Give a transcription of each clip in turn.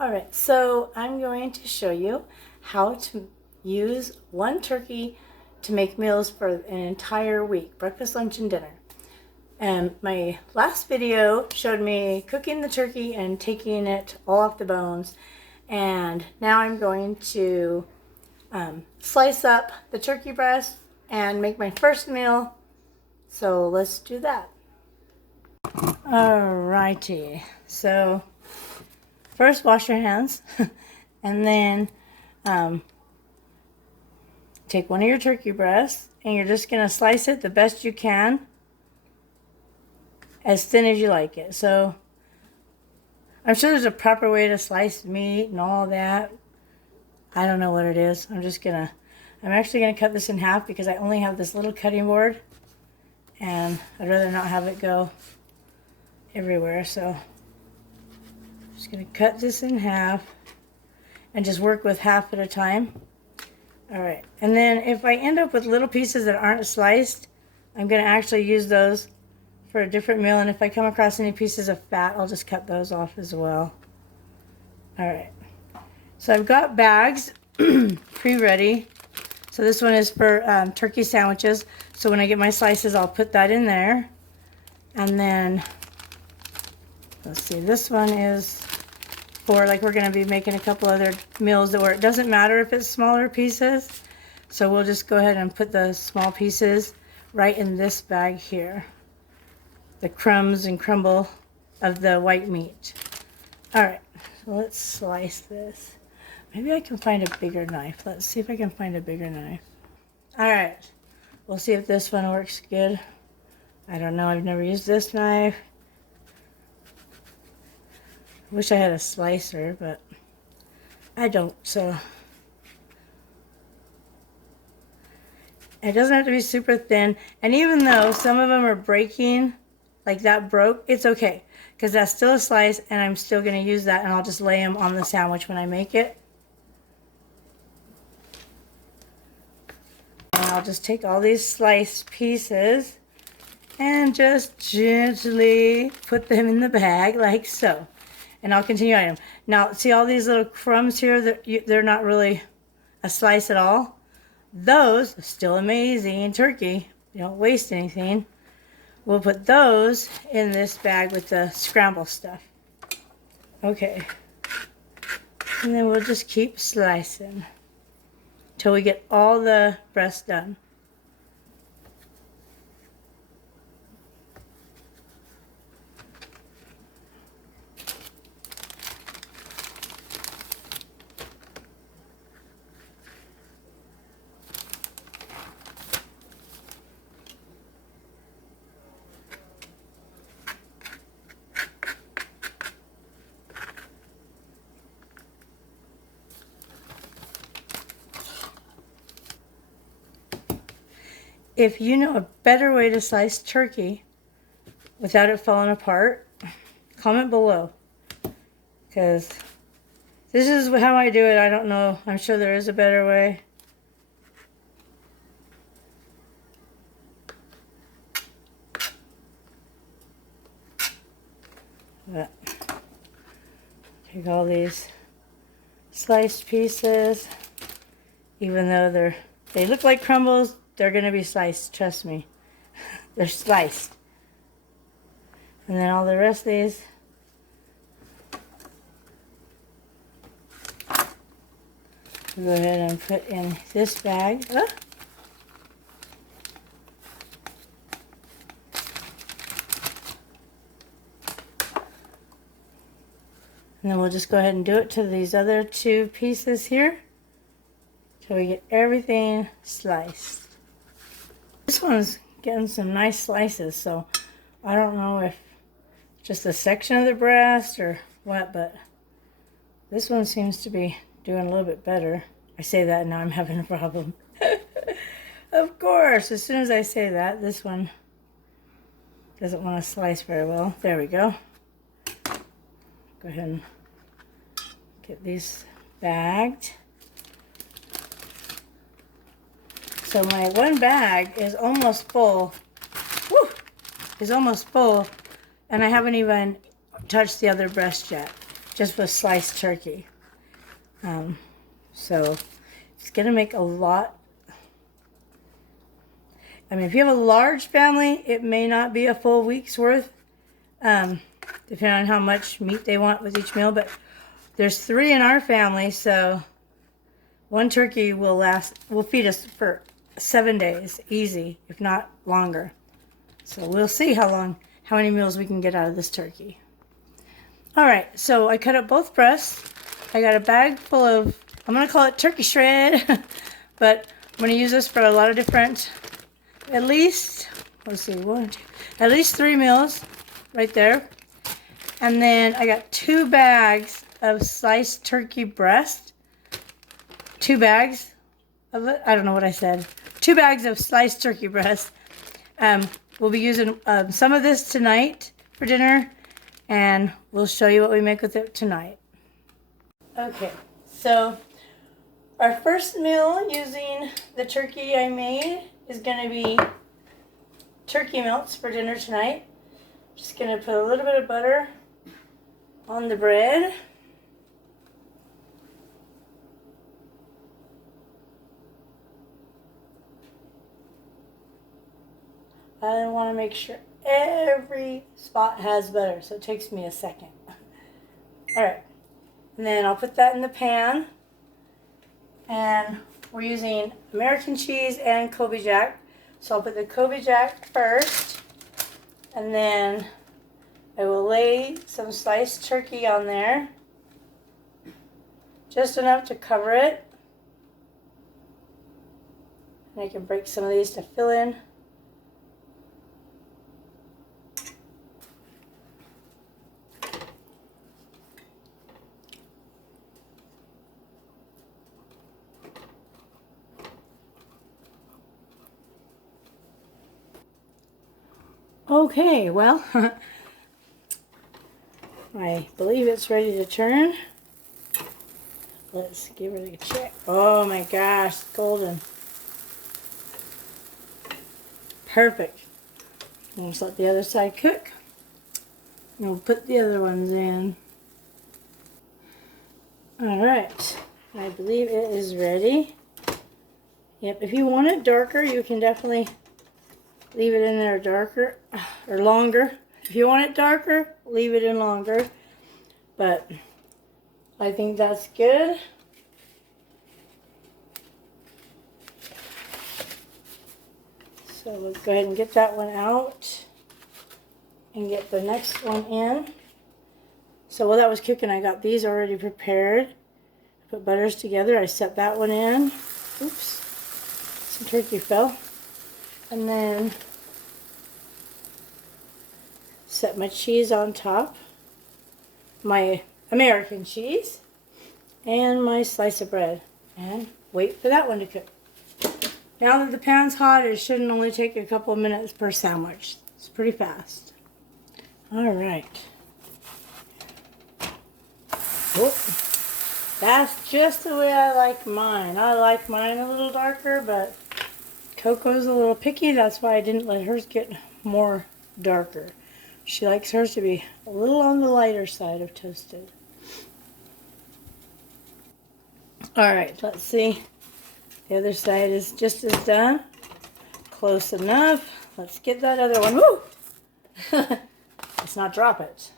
Alright, so I'm going to show you how to use one turkey to make meals for an entire week, breakfast, lunch, and dinner. And my last video showed me cooking the turkey and taking it all off the bones. And now I'm going to slice up the turkey breast and make my first meal. So let's do that. Alrighty, so first wash your hands and then take one of your turkey breasts and you're just going to slice it the best you can, as thin as you like it. So I'm sure there's a proper way to slice meat and all that. I don't know what it is. I'm actually going to cut this in half because I only have this little cutting board and I'd rather not have it go everywhere. So I'm just going to cut this in half and just work with half at a time. Alright, and then if I end up with little pieces that aren't sliced, I'm going to actually use those for a different meal, and if I come across any pieces of fat, I'll just cut those off as well. Alright, so I've got bags pre-ready. So this one is for turkey sandwiches, so when I get my slices I'll put that in there. And then, let's see, this one is for, like, we're going to be making a couple other meals where it doesn't matter if it's smaller pieces. So we'll just go ahead and put the small pieces right in this bag here. The crumbs and crumble of the white meat. Alright, so let's slice this. Maybe I can find a bigger knife. Let's see if I can find a bigger knife. Alright, we'll see if this one works good. I don't know, I've never used this knife. Wish I had a slicer, but I don't, so. It doesn't have to be super thin, and even though some of them are breaking, like that broke, it's okay, because that's still a slice, and I'm still going to use that, and I'll just lay them on the sandwich when I make it. And I'll just take all these sliced pieces and just gently put them in the bag, like so. And I'll continue on them. Now, see all these little crumbs here? They're not really a slice at all. Those are still amazing turkey. You don't waste anything. We'll put those in this bag with the scramble stuff. Okay. And then we'll just keep slicing till we get all the breast done. If you know a better way to slice turkey without it falling apart, comment below. Because this is how I do it. I don't know. I'm sure there is a better way. But take all these sliced pieces, even though they look like crumbles, they're going to be sliced, trust me. They're sliced. And then all the rest of these, we'll go ahead and put in this bag. Ah. And then we'll just go ahead and do it to these other two pieces here till we get everything sliced. This one's getting some nice slices, so I don't know if just a section of the breast or what, but this one seems to be doing a little bit better. I say that and now I'm having a problem. Of course, as soon as I say that, this one doesn't want to slice very well. There we go. Go ahead and get these bagged. So my one bag is almost full. Woo! Is almost full, and I haven't even touched the other breast yet. just with sliced turkey. So it's going to make a lot. I mean, if you have a large family, it may not be a full week's worth, depending on how much meat they want with each meal. But there's 3 in our family, so one turkey will feed us for 7 days, easy, if not longer. So we'll see how many meals we can get out of this turkey. All right, so I cut up both breasts. I got a bag full of, I'm gonna call it turkey shred, but I'm gonna use this for a lot of different, at least 3 meals right there. And then I got 2 bags of sliced turkey breast. 2 bags of it. I don't know what I said. 2 bags of sliced turkey breast. We'll be using some of this tonight for dinner, and we'll show you what we make with it tonight. Okay, so our first meal using the turkey I made is going to be turkey melts for dinner tonight. Just going to put a little bit of butter on the bread. I want to make sure every spot has butter, so it takes me a second. Alright, and then I'll put that in the pan. And we're using American cheese and Kobe Jack. So I'll put the Kobe Jack first, and then I will lay some sliced turkey on there. Just enough to cover it. And I can break some of these to fill in. Okay, well, I believe it's ready to turn. Let's give it a check. Oh my gosh, it's golden. Perfect. We'll just let the other side cook. And we'll put the other ones in. Alright, I believe it is ready. Yep, if you want it darker, you can definitely leave it in there darker or longer. If you want it darker, leave it in longer. But I think that's good. So let's go ahead and get that one out and get the next one in. So while that was cooking, I got these already prepared. Put butters together. I set that one in. Oops, some turkey fell. And then set my cheese on top, my American cheese, and my slice of bread, and wait for that one to cook. Now that the pan's hot, it shouldn't only take a couple of minutes per sandwich. It's pretty fast. All right. Oh, that's just the way I like mine. I like mine a little darker, but Coco's a little picky. That's why I didn't let hers get more darker. She likes hers to be a little on the lighter side of toasted. Alright, let's see. The other side is just as done. Close enough. Let's get that other one. Woo! Let's not drop it.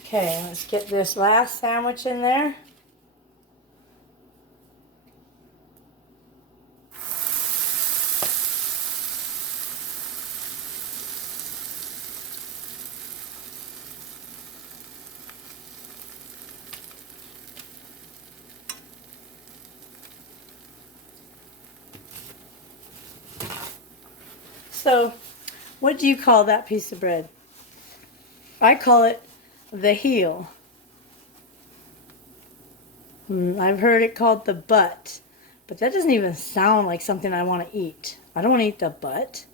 Okay, let's get this last sandwich in there. So, what do you call that piece of bread? I call it the heel. I've heard it called the butt, but that doesn't even sound like something I want to eat. I don't want to eat the butt,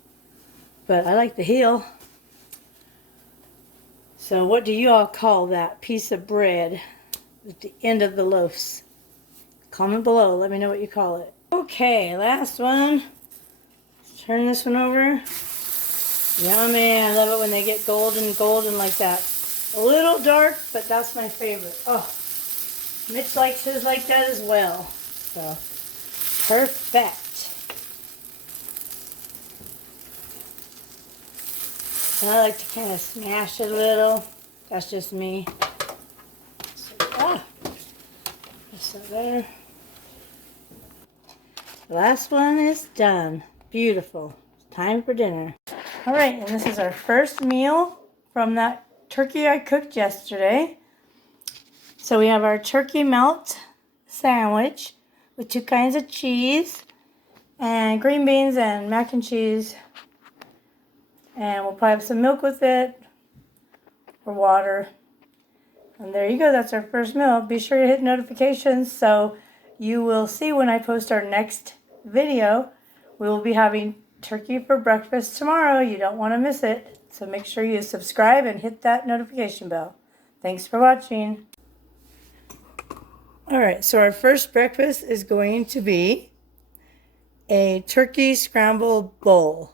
but I like the heel. So what do you all call that piece of bread at the end of the loaves? Comment below. Let me know what you call it. Okay, last one. Let's turn this one over. Yummy. I love it when they get golden like that. A little dark, but that's my favorite. Oh, Mitch likes his like that as well. So, perfect. And I like to kind of smash it a little. That's just me. So, just so there. The last one is done. Beautiful. It's time for dinner. All right, and this is our first meal from that turkey I cooked yesterday. So we have our turkey melt sandwich with 2 kinds of cheese and green beans and mac and cheese. And we'll probably have some milk with it or water. And there you go. That's our first meal. Be sure to hit notifications so you will see when I post our next video. We will be having turkey for breakfast tomorrow. You don't want to miss it. So make sure you subscribe and hit that notification bell. Thanks for watching. All right, so our first breakfast is going to be a turkey scrambled bowl.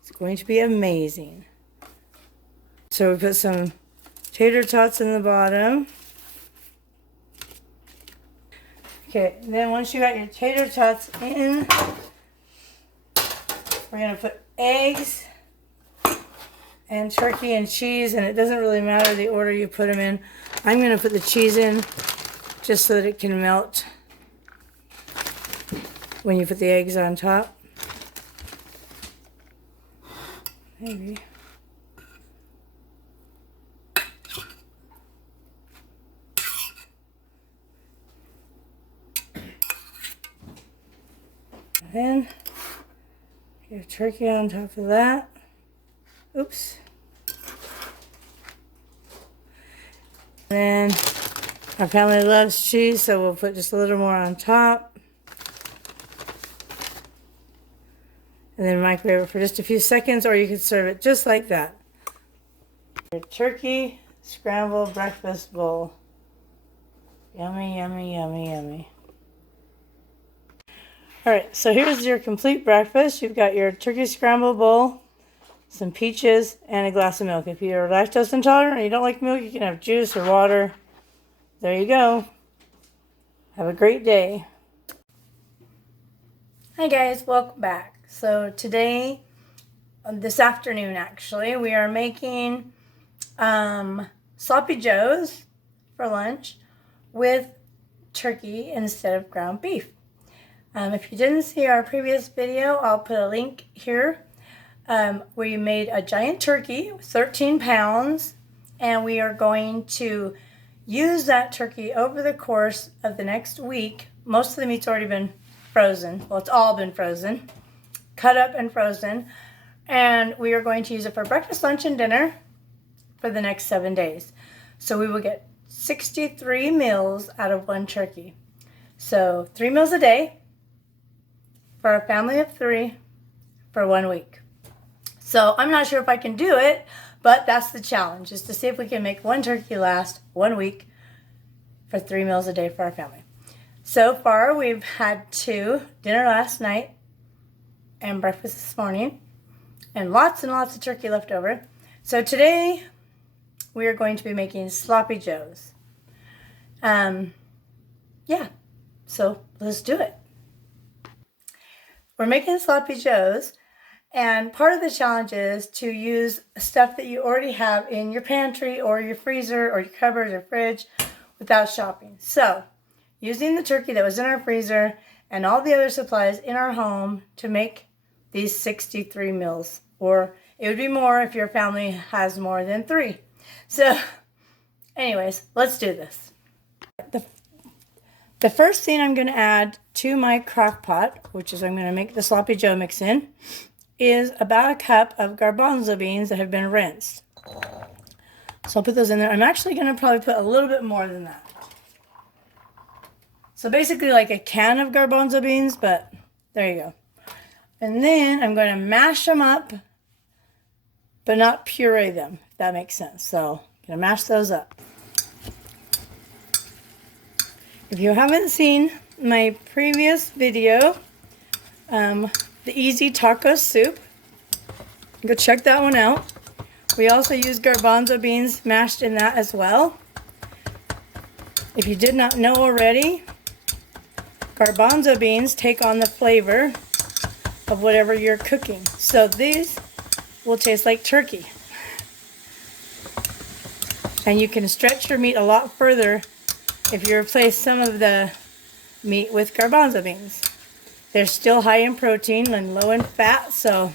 It's going to be amazing. So we put some tater tots in the bottom. Okay, then once you got your tater tots in, we're going to put eggs and turkey and cheese, and it doesn't really matter the order you put them in. I'm going to put the cheese in just so that it can melt when you put the eggs on top. Maybe. Then your turkey on top of that. Oops. And then our family loves cheese, so we'll put just a little more on top. And then microwave it for just a few seconds, or you could serve it just like that. Your turkey scrambled breakfast bowl. Yummy, yummy, yummy, yummy. All right, so here's your complete breakfast. You've got your turkey scramble bowl, some peaches, and a glass of milk. If you're lactose intolerant or you don't like milk, you can have juice or water. There you go. Have a great day. Hi guys, welcome back. So today, this afternoon actually, we are making sloppy joes for lunch with turkey instead of ground beef. If you didn't see our previous video, I'll put a link here where we made a giant turkey, 13 pounds, and we are going to use that turkey over the course of the next week. Most of the meat's already been frozen. Well, it's all been frozen, cut up and frozen, and we are going to use it for breakfast, lunch, and dinner for the next 7 days. So we will get 63 meals out of one turkey. So 3 meals a day for a family of 3 for 1 week. So I'm not sure if I can do it, but that's the challenge, is to see if we can make one turkey last 1 week for 3 meals a day for our family. So far, we've had 2, dinner last night and breakfast this morning, and lots of turkey left over. So today, we are going to be making sloppy joes. Yeah, so let's do it. We're making sloppy joes, and part of the challenge is to use stuff that you already have in your pantry or your freezer or your cupboard or fridge without shopping. So, using the turkey that was in our freezer and all the other supplies in our home to make these 63 meals. Or it would be more if your family has more than 3. So, anyways, let's do this. The first thing I'm going to add to my crock pot, which is I'm going to make the sloppy joe mix in, is about a cup of garbanzo beans that have been rinsed. So I'll put those in there. I'm actually going to probably put a little bit more than that. So basically like a can of garbanzo beans, but there you go. And then I'm going to mash them up, but not puree them, if that makes sense. So I'm going to mash those up. If you haven't seen my previous video, the easy taco soup, go check that one out. We also use garbanzo beans mashed in that as well. If you did not know already, garbanzo beans take on the flavor of whatever you're cooking. So these will taste like turkey. And you can stretch your meat a lot further if you replace some of the meat with garbanzo beans. They're still high in protein and low in fat, so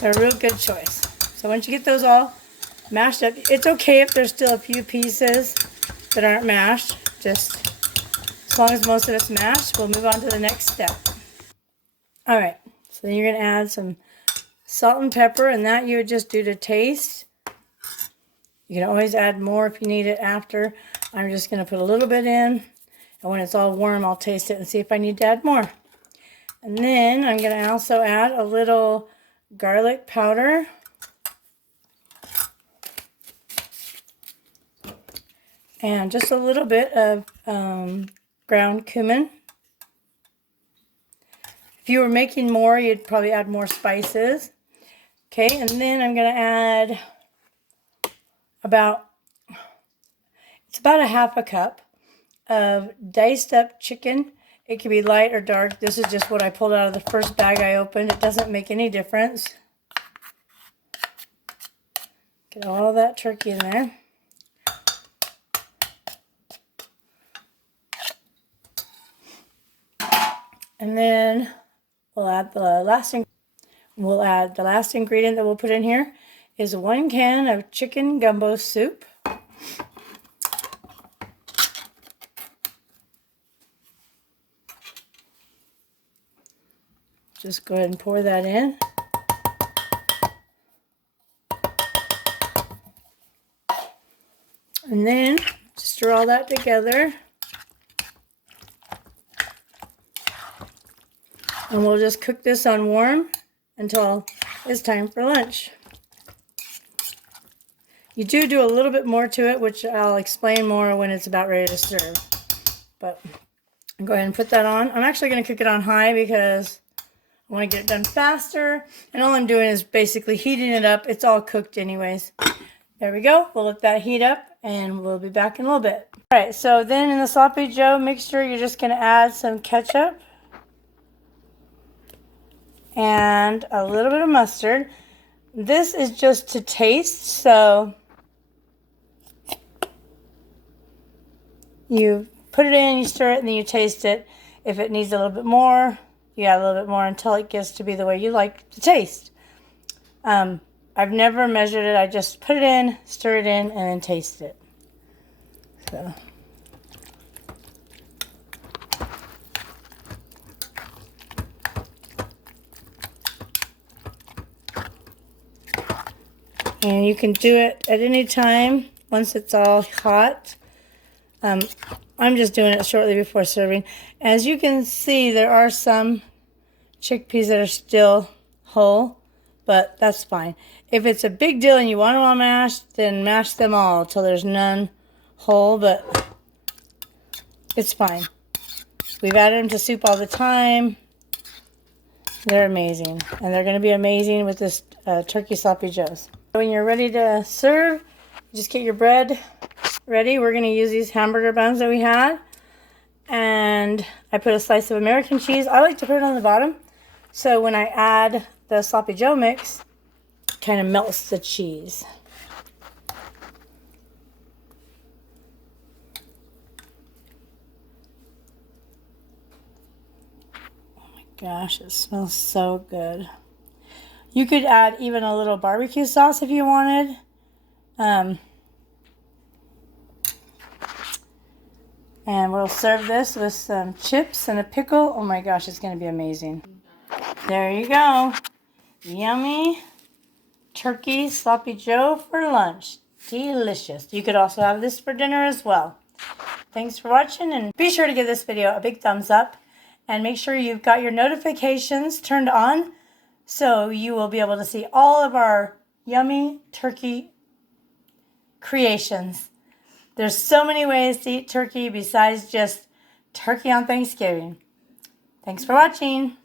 they're a real good choice. So once you get those all mashed up, it's okay if there's still a few pieces that aren't mashed. Just as long as most of it's mashed, we'll move on to the next step. All right, so then you're going to add some salt and pepper, and that you would just do to taste. You can always add more if you need it after. I'm just going to put a little bit in, and when it's all warm, I'll taste it and see if I need to add more. And then I'm going to also add a little garlic powder. And just a little bit of ground cumin. If you were making more, you'd probably add more spices. Okay, and then I'm going to add about a half a cup of diced up chicken. It can be light or dark. This is just what I pulled out of the first bag I opened. It doesn't make any difference. Get all that turkey in there. And then we'll add the last ingredient that we'll put in here is 1 can of chicken gumbo soup. Just go ahead and pour that in. And then stir all that together. And we'll just cook this on warm until it's time for lunch. You do a little bit more to it, which I'll explain more when it's about ready to serve. But go ahead and put that on. I'm actually going to cook it on high because I want to get it done faster. And all I'm doing is basically heating it up. It's all cooked anyways. There we go. We'll let that heat up and we'll be back in a little bit. All right, so then in the sloppy joe mixture, you're just going to add some ketchup and a little bit of mustard. This is just to taste, so you put it in, you stir it, and then you taste it. If it needs a little bit more, you add a little bit more until it gets to be the way you like to taste. I've never measured it. I just put it in, stir it in, and then taste it. So. And you can do it at any time once it's all hot. I'm just doing it shortly before serving. As you can see, there are some chickpeas that are still whole, but that's fine. If it's a big deal and you want them all mashed, then mash them all until there's none whole, but it's fine. We've added them to soup all the time. They're amazing, and they're going to be amazing with this turkey sloppy joes. When you're ready to serve, just get your bread ready. We're going to use these hamburger buns that we had, and I put a slice of American cheese. I like to put it on the bottom, so when I add the sloppy joe mix, it kind of melts the cheese. Oh my gosh, it smells so good. You could add even a little barbecue sauce if you wanted. And we'll serve this with some chips and a pickle. Oh my gosh, it's going to be amazing. There you go. Yummy turkey sloppy joe for lunch. Delicious. You could also have this for dinner as well. Thanks for watching, and be sure to give this video a big thumbs up. And make sure you've got your notifications turned on, so you will be able to see all of our yummy turkey creations. There's so many ways to eat turkey besides just turkey on Thanksgiving. Thanks for watching.